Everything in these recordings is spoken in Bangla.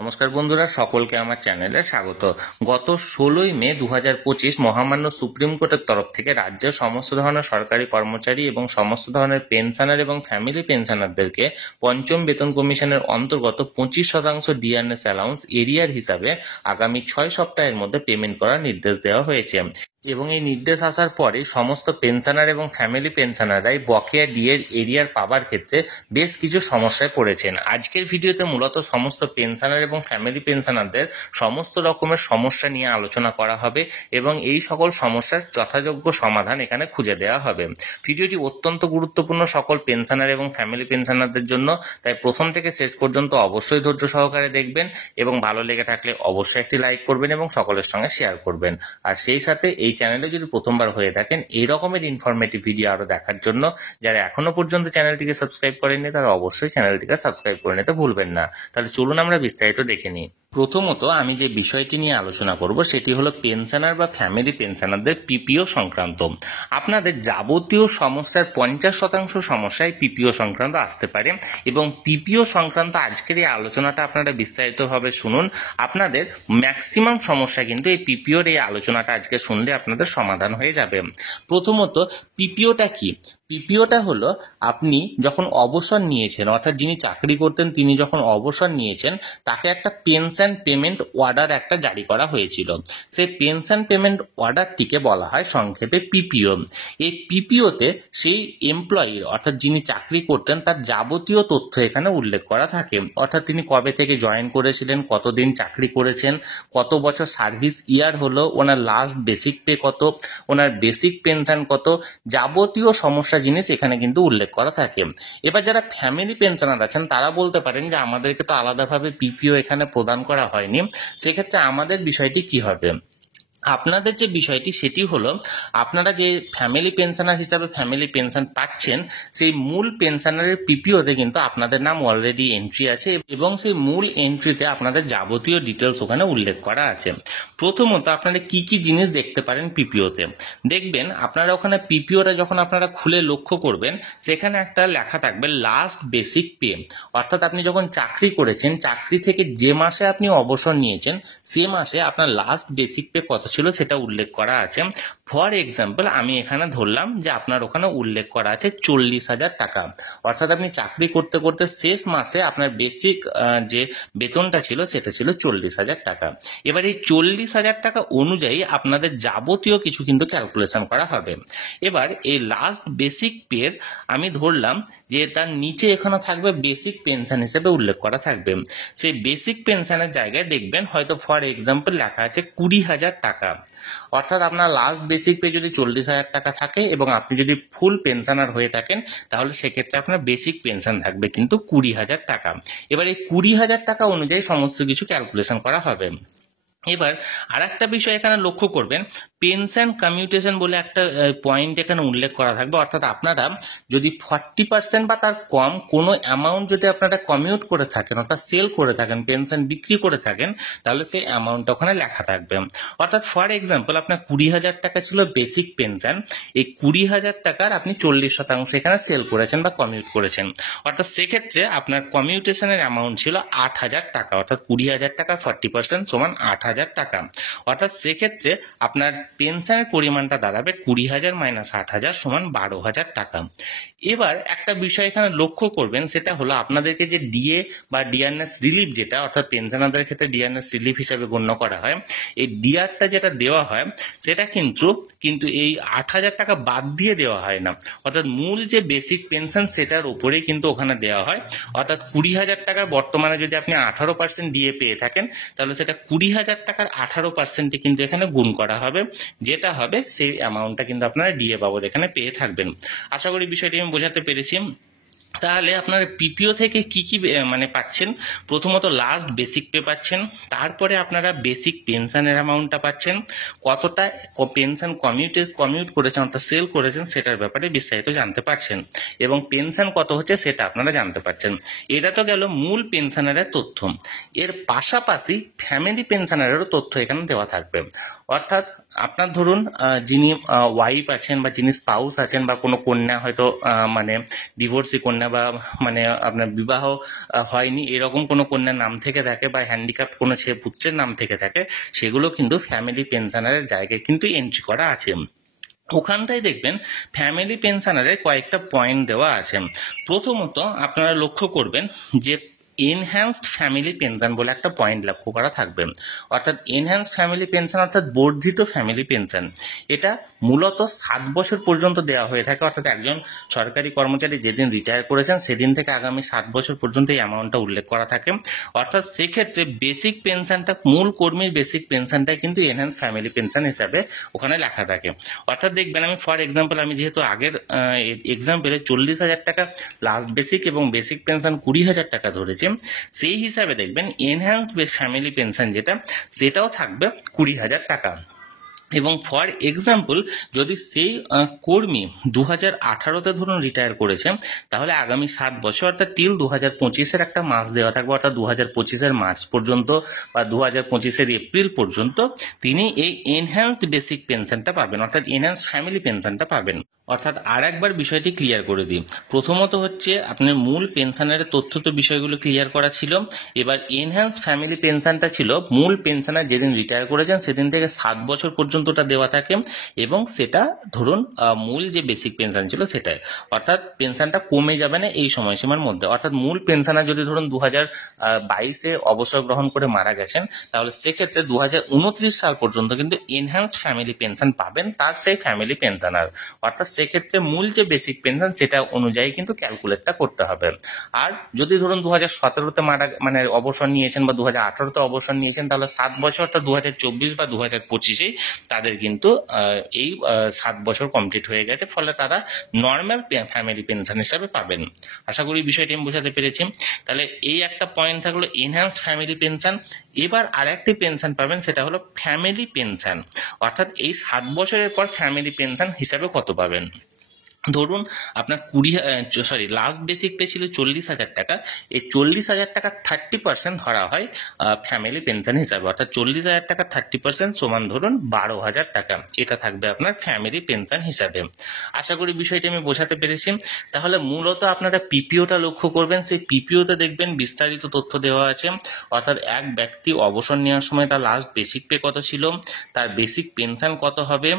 নমস্কার বন্ধুরা, সকলকে আমার চ্যানেলে স্বাগত। গত 16ই মে 2025 মহামান্য সুপ্রিম কোর্টের তরফ থেকে রাজ্যের সমস্ত ধরনের সরকারি কর্মচারী এবং সমস্ত ধরনের পেনশনার এবং ফ্যামিলি পেনশনারদেরকে পঞ্চম বেতন কমিশনের অন্তর্গত 25% ডিআরএস অ্যালাউন্স এরিয়ার হিসাবে আগামী 6 সপ্তাহের মধ্যে পেমেন্ট করার নির্দেশ দেওয়া হয়েছে। এবং এই নির্দেশ আসার পরে সমস্ত পেনশনার এবং ফ্যামিলি পেনশনাররাই বকেয়া ডিএর এরিয়ার পাবার ক্ষেত্রে বেশ কিছু সমস্যায় পড়েছেন। আজকের ভিডিওতে মূলত সমস্ত পেনশনার এবং ফ্যামিলি পেনশনারদের সমস্ত রকমের সমস্যা নিয়ে আলোচনা করা হবে এবং এই সকল সমস্যার যথাযোগ্য সমাধান এখানে খুঁজে দেওয়া হবে। ভিডিওটি অত্যন্ত গুরুত্বপূর্ণ সকল পেনশনার এবং ফ্যামিলি পেনশনারদের জন্য, তাই প্রথম থেকে শেষ পর্যন্ত অবশ্যই ধৈর্য সহকারে দেখবেন এবং ভালো লেগে থাকলে অবশ্যই একটি লাইক করবেন এবং সকলের সঙ্গে শেয়ার করবেন। আর সেই সাথে এই চ্যানেলে যদি প্রথমবার হয়ে থাকেন এই রকমের ইনফরমেটিভ ভিডিও আরো দেখার জন্য যারা এখনো পর্যন্ত চ্যানেলটিকে সাবস্ক্রাইব করেননি তারা অবশ্যই চ্যানেলটিকে সাবস্ক্রাইব করে নিতে ভুলবেন না। তাহলে চলুন আমরা বিস্তারিত দেখে নিই। প্রথমত আমি যে বিষয়টি নিয়ে আলোচনা করব সেটি হলো পেনশনার বা ফ্যামিলি পেনশনারদের পিপিও সংক্রান্ত। আপনাদের যাবতীয় সমস্যার 50% সমস্যায় পিপিও সংক্রান্ত আসতে পারে এবং পিপিও সংক্রান্ত আজকের এই আলোচনাটা আপনারা বিস্তারিতভাবে শুনুন। আপনাদের ম্যাক্সিমাম সমস্যা কিন্তু এই পিপিওর এই আলোচনাটা আজকে শুনলে আপনাদের সমাধান হয়ে যাবে। প্রথমত পিপিওটা কি? পিপিওটা হলো আপনি যখন অবসর নিয়েছেন, অর্থাৎ যিনি চাকরি করতেন তিনি যখন অবসর নিয়েছেন তাকে একটা পেনশন পেমেন্ট অর্ডার একটা জারি করা হয়েছিল। সেই পেনশন পেমেন্ট অর্ডারটিকে বলা হয় সংক্ষেপে পিপিও। এই পিপিওতে সেই এমপ্লয়ির অর্থাৎ যিনি চাকরি করতেন তার যাবতীয় তথ্য এখানে উল্লেখ করা থাকে, অর্থাৎ তিনি কবে থেকে জয়েন করেছিলেন, কতদিন চাকরি করেছেন, কত বছর সার্ভিস ইয়ার হলো, ওনার লাস্ট বেসিক পে কত, ওনার বেসিক পেনশন কত, যাবতীয় সমস্যা জিনিস এখানে কিন্তু উল্লেখ করা থাকে। এবার যারা ফ্যামিলি পেনশনার আছেন তারা বলতে পারেন যে আমাদেরকে তো আলাদাভাবে পিপিও এখানে প্রদান করা হয়নি, সেক্ষেত্রে আমাদের বিষয়টি কি হবে? আপনাদের যে বিষয়টি সেটি হলো আপনারা যে ফ্যামিলি পেনশনার হিসাবে ফ্যামিলি পেনশন পাচ্ছেন সেই মূল পেনশনারের পিপিওতে কিন্তু আপনাদের নাম অলরেডি এন্ট্রি আছে এবং সেই মূল এন্ট্রিতে আপনাদের যাবতীয় ডিটেলস ওখানে উল্লেখ করা আছে। প্রথমত আপনারা কি কি জিনিস দেখতে পারেন পিপিওতে? দেখবেন আপনারা ওখানে পিপিওটা যখন আপনারা খুলে লক্ষ্য করবেন সেখানে একটা লেখা থাকবে লাস্ট বেসিক পে, অর্থাৎ আপনি যখন চাকরি করেছেন চাকরি থেকে যে মাসে আপনি অবসর নিয়েছেন সে মাসে আপনার লাস্ট বেসিক পে কত ছিল সেটা উল্লেখ করা আছে। ফর এক্সাম্পল আমি এখানে ধরলাম যে আপনার ওখানে উল্লেখ করা আছে 40,000 টাকা, অর্থাৎ আপনি চাকরি করতে করতে শেষ মাসে আপনার বেসিক যে বেতনটা ছিল সেটা ছিল 40,000 টাকা। এবার এই 40,000 টাকা অনুযায়ী আপনাদের যাবতীয় কিছু কিন্তু ক্যালকুলেশন করা হবে। এবার এই লাস্ট বেসিক পের আমি ধরলাম যে তার নিচে এখানে থাকবে বেসিক পেনশন হিসেবে উল্লেখ করা থাকবে। সেই বেসিক পেনশনের জায়গায় দেখবেন হয়তো ফর এক্সাম্পল লেখা আছে 20,000 টাকা, অর্থাৎ আপনার লাস্ট বেসিক পে যদি 40,000 টাকা থাকে এবং আপনি যদি ফুল পেনশনার হয়ে থাকেন তাহলে সেক্ষেত্রে আপনার বেসিক পেনশন থাকবে কিন্তু 20,000 টাকা। এবার এই 20,000 টাকা অনুযায়ী সমস্ত কিছু ক্যালকুলেশন করা হবে। এবার আর একটা বিষয় এখানে লক্ষ্য করবেন, পেনশন কমিউটেশন বলে একটা পয়েন্ট এখানে উল্লেখ করা থাকবে, অর্থাৎ আপনারা যদি 40% বা তার কম কোনো অ্যামাউন্ট যদি আপনারা কমিউট করে থাকেন অর্থাৎ সেল করে থাকেন, পেনশন বিক্রি করে থাকেন, তাহলে সেই অ্যামাউন্টটা ওখানে লেখা থাকবে। অর্থাৎ ফর এক্সাম্পল আপনার 20,000 টাকা ছিল বেসিক পেনশন, এই 20,000 টাকার আপনি 40% এখানে সেল করেছেন বা কমিউট করেছেন, অর্থাৎ সেক্ষেত্রে আপনার কমিউটেশনের অ্যামাউন্ট ছিল 8,000 টাকা, অর্থাৎ 20,000 টাকা 40% সমান 8,000 টাকা, অর্থাৎ সেক্ষেত্রে আপনার পেনশনের পরিমাণটা দাঁড়াবে 20,000 মাইনাস 8,000 সমান 12,000 টাকা। এবার একটা বিষয় এখানে লক্ষ্য করবেন, সেটা হলো আপনাদেরকে যে ডিএ বা ডিআরএস রিলিফ যেটা অর্থাৎ পেনশনারদের ক্ষেত্রে ডিআরএস রিলিফ হিসাবে গণ্য করা হয়, এই ডিআরটা যেটা দেওয়া হয় সেটা কিন্তু এই 8,000 টাকা বাদ দিয়ে দেওয়া হয় না, অর্থাৎ মূল যে বেসিক পেনশন সেটার উপরেই কিন্তু ওখানে দেওয়া হয়। অর্থাৎ 20,000 টাকার বর্তমানে যদি আপনি 18% ডিএ পেয়ে থাকেন তাহলে সেটা 20,000 টাকার 18% কিন্তু এখানে গুণ করা হবে, যেটা হবে সেই অ্যামাউন্টটা কিন্তু আপনারা ডিএ বাবদ এখানে পেয়ে থাকবেন। আশা করি বিষয়টি আমি বোঝাতে পেরেছি। তাহলে আপনারা পিপিও থেকে কি কি মানে পাচ্ছেন? প্রথমত লাস্ট বেসিক পে পাচ্ছেন, তারপরে আপনারা বেসিক পেনশনের অ্যামাউন্টটা পাচ্ছেন, কতটা পেনশন কমিউট করেছেন অর্থাৎ সেল করেছেন সেটার ব্যাপারে বিস্তারিত জানতে পারছেন এবং পেনশন কত হচ্ছে সেটা আপনারা জানতে পারছেন। এটা তো গেল মূল পেনশনারের তথ্য। এর পাশাপাশি ফ্যামিলি পেনশনারেরও তথ্য এখানে দেওয়া থাকবে, অর্থাৎ আপনার ধরুন যিনি ওয়াইফ আছেন বা যিনি স্পাউস আছেন বা কোনো কন্যা হয়তো মানে ডিভোর্সি কন্যা কন্যা বা মানে আপনার বিবাহ হয়নি এরকম কোনো কন্যার নাম থেকে থাকে বা হ্যান্ডিক্যাপ্ট কোনো পুত্রের নাম থেকে থাকে, সেগুলো কিন্তু ফ্যামিলি পেনশনারের জায়গায় কিন্তু এন্ট্রি করা আছে। ওখানটায় দেখবেন ফ্যামিলি পেনশনারের কয়েকটা পয়েন্ট দেওয়া আছে। প্রথমত আপনারা লক্ষ্য করবেন যে এনহ্যান্সড ফ্যামিলি পেনশন বলে একটা পয়েন্ট লক্ষ্য করা থাকবে। অর্থাৎ এনহ্যান্সড ফ্যামিলি পেনশন অর্থাৎ বর্ধিত ফ্যামিলি পেনশন, এটা মূলত 7 বছর পর্যন্ত দেওয়া হয়ে থাকে। অর্থাৎ একজন সরকারি কর্মচারী যেদিন রিটায়ার করেছেন সেদিন থেকে আগামী 7 বছর পর্যন্ত এই অ্যামাউন্টটা উল্লেখ করা থাকে। অর্থাৎ সেক্ষেত্রে বেসিক পেনশনটা, মূল কর্মীর বেসিক পেনশনটাই কিন্তু এনহ্যান্স ফ্যামিলি পেনশন হিসাবে ওখানে লেখা থাকে। অর্থাৎ দেখবেন, আমি ফর এক্সাম্পল, আমি যেহেতু আগের এক্সাম্পলে 40,000 টাকা লাস্ট বেসিক এবং বেসিক পেনশন 20,000 টাকা ধরেছে, সেই হিসাবে দেখবেন এনহ্যান্স ফ্যামিলি পেনশন যেটা, সেটাও থাকবে 20,000 টাকা। এবং ফর এক্সাম্পল যদি সেই কর্মী 2018-তে ধরুন রিটায়ার করেছে, তাহলে আগামী 7 বছর অর্থাৎ টিল 2025-এর একটা মাস দেওয়া থাকবে, অর্থাৎ 2025-এর মার্চ পর্যন্ত বা 2025-এর এপ্রিল পর্যন্ত তিনি এই এনহ্যান্সড বেসিক পেনশনটা পাবেন, অর্থাৎ এনহ্যান্স ফ্যামিলি পেনশনটা পাবেন। অর্থাৎ আর একবার বিষয়টি ক্লিয়ার করে দিই। প্রথমত হচ্ছে আপনার মূল পেনশনারের তথ্য তো বিষয়গুলো ক্লিয়ার করা ছিল। এবার এনহ্যান্স ফ্যামিলি পেনশনটা ছিল মূল পেনশনার যেদিন রিটায়ার করেছেন সেদিন থেকে 7 বছর পর্যন্তটা দেওয়া থাকে, এবং সেটা ধরুন মূল যে বেসিক পেনশন ছিল সেটাই, অর্থাৎ পেনশনটা কমে যাবে না এই সময়সীমার মধ্যে। অর্থাৎ মূল পেনশনার যদি ধরুন 2022-এ অবসর গ্রহণ করে মারা গেছেন, তাহলে সেক্ষেত্রে 2029 সাল পর্যন্ত কিন্তু এনহ্যান্স ফ্যামিলি পেনশন পাবেন তার সেই ফ্যামিলি পেনশনার। অর্থাৎ সেক্ষেত্রে মূল যে বেসিক পেনশন সেটা অনুযায়ী কিন্তু ক্যালকুলেটটা করতে হবে। আর যদি ধরুন 2017-তে মানে অবসর নিয়েছেন বা 2018-তে অবসর নিয়েছেন, তাহলে 7 বছর অর্থাৎ 2024 বা 2025-এই তাদের কিন্তু এই 7 বছর কমপ্লিট হয়ে গেছে, ফলে তারা নর্মাল ফ্যামিলি পেনশন হিসাবে পাবেন। আশা করি বিষয়টি আমি বোঝাতে পেরেছি। তাহলে এই একটা পয়েন্ট থাকলো এনহ্যান্সড ফ্যামিলি পেনশন। এবার আরেকটি পেনশন পাবেন, সেটা হলো ফ্যামিলি পেনশন। অর্থাৎ এই 7 বছরের পর ফ্যামিলি পেনশন হিসাবে কত পাবেন। ধরুন আপনার লাস্ট বেসিক পে ছিল 40,000 টাকা, এই 40,000 টাকা 30% ধরা হয় ফ্যামিলি পেনশন হিসাবে, অর্থাৎ 40,000 টাকা 30% সমান ধরুন 12,000 টাকা, এটা থাকবে আপনার ফ্যামিলি পেনশন হিসাবে। আশা করি বিষয়টি আমি বোঝাতে পেরেছি। তাহলে মূলত আপনারা পিপিওটা লক্ষ্য করবেন, সেই পিপিওতে দেখবেন বিস্তারিত তথ্য দেওয়া আছে। অর্থাৎ এক ব্যক্তি অবসর নেওয়ার সময় তার লাস্ট বেসিক পে কত ছিল, তার বেসিক পেনশন কত হবে,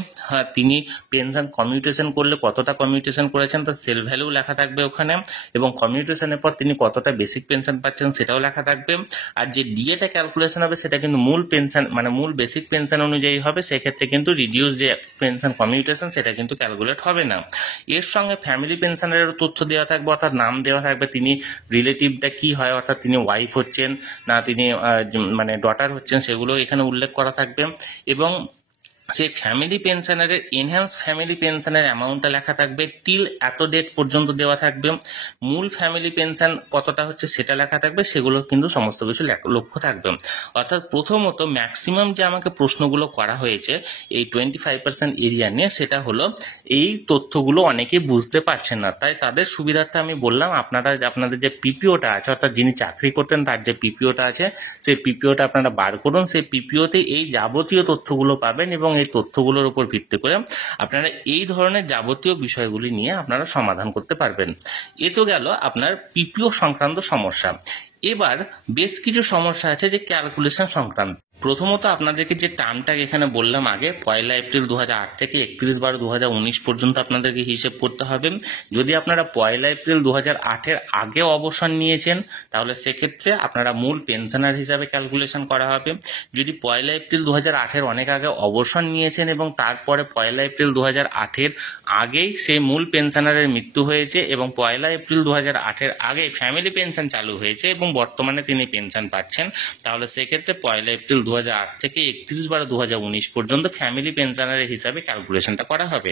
তিনি পেনশন কমিউটেশন করলে কতটা কমিউটেশন করেছেন তার সেল ভ্যালু লেখা থাকবে ওখানে, এবং কমিউটেশনের পর তিনি কতটা বেসিক পেনশন পাচ্ছেন সেটাও লেখা থাকবে। আর যে ডিএটা ক্যালকুলেশন হবে সেটা কিন্তু মূল পেনশন মানে মূল বেসিক পেনশন অনুযায়ী হবে, সেক্ষেত্রে কিন্তু রিডিউস যে পেনশন কমিউটেশন সেটা কিন্তু ক্যালকুলেট হবে না। এর সঙ্গে ফ্যামিলি পেনশনারেরও তথ্য দেওয়া থাকবে, অর্থাৎ নাম দেওয়া থাকবে, তিনি রিলেটিভটা কি হয়, অর্থাৎ তিনি ওয়াইফ হচ্ছেন না তিনি মানে ডটার হচ্ছেন, সেগুলো এখানে উল্লেখ করা থাকবে। এবং সেই ফ্যামিলি পেনশনারের এনহ্যান্স ফ্যামিলি পেনশনের অ্যামাউন্টটা লেখা থাকবে, টিল এত ডেট পর্যন্ত দেওয়া থাকবে। মূল ফ্যামিলি পেনশন কতটা হচ্ছে সেটা লেখা থাকবে, সেগুলো কিন্তু সমস্ত কিছু লক্ষ্য থাকবে। অর্থাৎ প্রথমত ম্যাক্সিমাম যে আমাকে প্রশ্নগুলো করা হয়েছে এই 25% এরিয়া নিয়ে, সেটা হলো এই তথ্যগুলো অনেকে বুঝতে পারছেন না, তাই তাদের সুবিধার্থে আমি বললাম আপনাদের যে পিপিওটা আছে, অর্থাৎ যিনি চাকরি করতেন তার যে পিপিওটা আছে সেই পিপিওটা আপনারা বার করুন, সেই পিপিওতে এই যাবতীয় তথ্যগুলো পাবেন, এবং এই তথ্যগুলোর উপর ভিত্তি করে আপনারা এই ধরনের যাবতীয় বিষয়গুলি নিয়ে আপনারা সমাধান করতে পারবেন। এ তো গেল আপনার পিপিও সংক্রান্ত সমস্যা। এবার বেশ কিছু সমস্যা আছে যে ক্যালকুলেশন সংক্রান্ত। প্রথমত আপনাদেরকে যে টার্মটা এখানে বললাম আগে, 1 এপ্রিল 2008 থেকে 31/12/2019 পর্যন্ত আপনাদেরকে হিসেব করতে হবে। যদি আপনারা 1 এপ্রিল 2008-এর আগে অবসর নিয়েছেন, তাহলে সেক্ষেত্রে আপনারা মূল পেনশনার হিসাবে ক্যালকুলেশন করা হবে। যদি 1 এপ্রিল 2008-এর অনেক আগে অবসর নিয়েছেন এবং তারপরে 1 এপ্রিল 2008-এর আগেই সেই মূল পেনশনারের মৃত্যু হয়েছে, এবং 1 এপ্রিল 2008-এর আগে ফ্যামিলি পেনশন চালু হয়েছে এবং বর্তমানে তিনি পেনশন পাচ্ছেন, তাহলে সেক্ষেত্রে 1 এপ্রিল 2008 থেকে 31/12/2019 পর্যন্ত ফ্যামিলি পেনশনারের হিসাবে ক্যালকুলেশনটা করা হবে।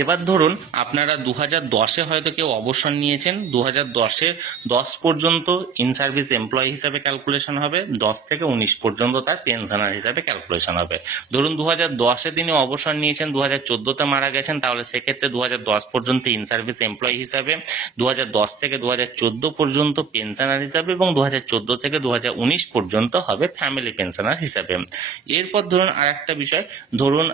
এবার ধরুন আপনারা 2010-এ হয়তো কেউ অবসর নিয়েছেন, 2010-এ 10 পর্যন্ত ইন সার্ভিস এমপ্লয়ি হিসাবে ক্যালকুলেশন হবে, 10 থেকে 19 পর্যন্ত তার পেনশনার হিসাবে ক্যালকুলেশন হবে। ধরুন 2010-এ তিনি অবসর নিয়েছেন, 2014-তে মারা গেছেন, তাহলে সেক্ষেত্রে 2010 পর্যন্ত ইন সার্ভিস এমপ্লয়ি হিসাবে, 2010 থেকে 2014 পর্যন্ত পেনশনার হিসাবে, এবং 2014 থেকে 2019 পর্যন্ত হবে ফ্যামিলি পেনশনার হিসাবে। হিসাবে। এরপর ধরুন আর একটা বিষয়, ধরুন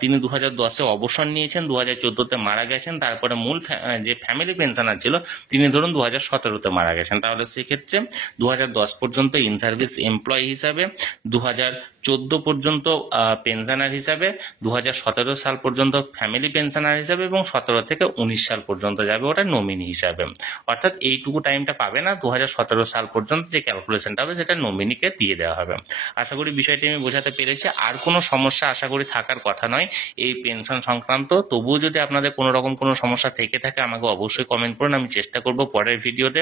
তিনি 2010-এ অবসর নিয়েছেন, 2014-তে মারা গেছেন, তারপরে মূল যে ফ্যামিলি পেনশনার ছিল তিনি ধরুন 2017-তে মারা গেছেন, তাহলে সেক্ষেত্রে 2010 পর্যন্ত ইন সার্ভিস এমপ্লয়ি হিসাবে, 2014 পর্যন্ত পেনশনার হিসাবে, 2017 সাল পর্যন্ত ফ্যামিলি পেনশনার হিসাবে এবং 17 থেকে 19 সাল পর্যন্ত যাবে ওটা নমিনি হিসাবে। অর্থাৎ এইটুকু টাইমটা পাবে না, 2017 সাল পর্যন্ত যে ক্যালকুলেশনটা হবে সেটা নমিনিকে দিয়ে দেওয়া হবে। আশা করি বিষয়টি আমি বোঝাতে পেরেছি। আর কোনো সমস্যা আশা করি থাকার কথা নয় এই পেনশন সংক্রান্ত। তবুও যদি আপনাদের কোনো রকম কোনো সমস্যা থেকে থাকে আমাকে অবশ্যই কমেন্ট করুন, আমি চেষ্টা করব পরের ভিডিওতে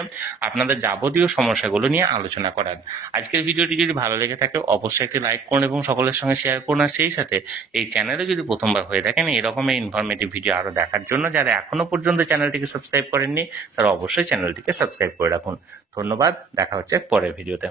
আপনাদের যাবতীয় সমস্যাগুলো নিয়ে আলোচনা করার। আজকের ভিডিওটি যদি ভালো লেগে থাকে অবশ্যই একটি লাইক করুন এবং সকলের সঙ্গে শেয়ার করুন। আর সেই সাথে এই চ্যানেলে যদি প্রথমবার হয়ে থাকেন এরকমের ইনফরমেটিভ ভিডিও আরও দেখার জন্য যারা এখনো পর্যন্ত চ্যানেলটিকে সাবস্ক্রাইব করেননি তারা অবশ্যই চ্যানেলটিকে সাবস্ক্রাইব করে রাখুন। ধন্যবাদ, দেখা হচ্ছে পরের ভিডিওতে।